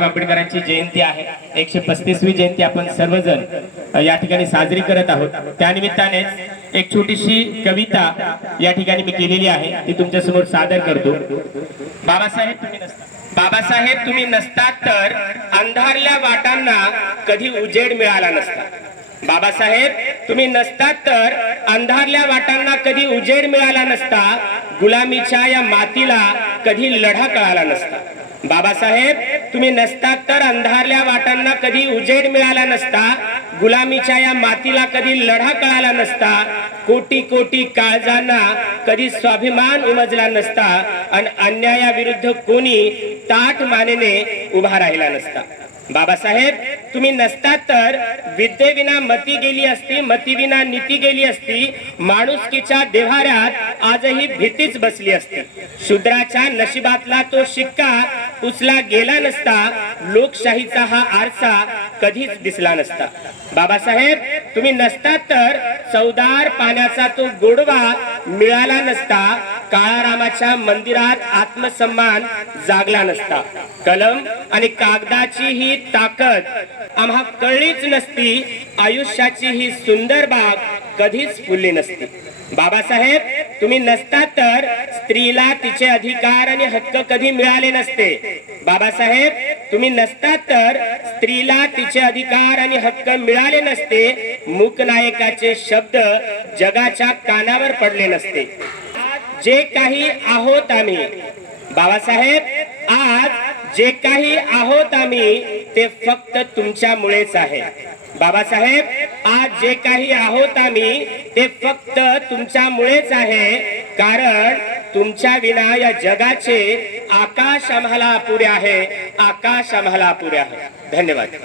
आंबेडकरांची जयंती आहे। 135वी जयंती आपण सर्वजण या ठिकाणी साजरी करत आहोत। त्यानिमित्ताने एक छोटीशी कविता या ठिकाणी मी केलेली आहे, ती तुमच्या समोर सादर करतो। बाबासाहेब तुम्ही नसतात तर अंधारल्या वाटांना कधी उजेड मिळाला नसता। बाबासाहेब तुम्ही नसतात तर अंधारल्या वाटांना कधी उजेड मिळाला नसता। गुलामीच्या या मातीला कधी लढा कळाला नसता। बाबासाहेब तुम्ही नसतात तर अंधारल्या वाटांना कधी उजेड मिळाला नसता। गुलामीच्या या मातीला कधी लढा कळाला नसता। कोटी कोटी काळजांना कधी स्वाभिमान उमजला नसता आणि अन्यायाविरुद्ध कोणी ताठ मानेने उभा राहिला नसता। बाबासाहेब तुम्ही नसतात तर विद्येविना मती गेली असती, मतीविना नीती गेली असती। माणुसकीच्या देव्हाऱ्यात आजही भीतीच बसली असती। शूद्राच्या नशिबातला तो शिक्का पुसला गेला नसता। लोकशाहीचा हा आरसा कधीच दिसला नसता। बाबासाहेब तुम्ही नसतात तर चवदार पाण्याचा तो गोडवा मिळाला नसता। काळारामाच्या मंदिरात आत्मसन्मान जागला नसता। कलम आणि कागदाची ही ताकद आम्हा कळलीच नसती। आयुष्याची ही सुंदर बाग कधीच फुलली नसती। बाबासाहेब तुम्ही नसतात तर स्त्रीला तिचे अधिकार आणि हक्क कधी मिळाले नसते। बाबासाहेब तुम्ही नसतात तर स्त्रीला तिचे अधिकार आणि हक्क मिळाले नसते। मूकनायकाचे शब्द जगाच्या कानावर पडले नसते। जे काही आहोत आम्ही, बाबासाहेब आज जे काही आहोत आम्ही ते फक्त तुमच्यामुळेच आहे। बाबासाहेब आज जे काही आहोत आम्ही ते फक्त तुमच्यामुळेच आहे। कारण तुमच्या विना या जगाचे आकाश आम्हाला अपुरे आहे, आकाश आम्हाला अपुरे आहे। धन्यवाद।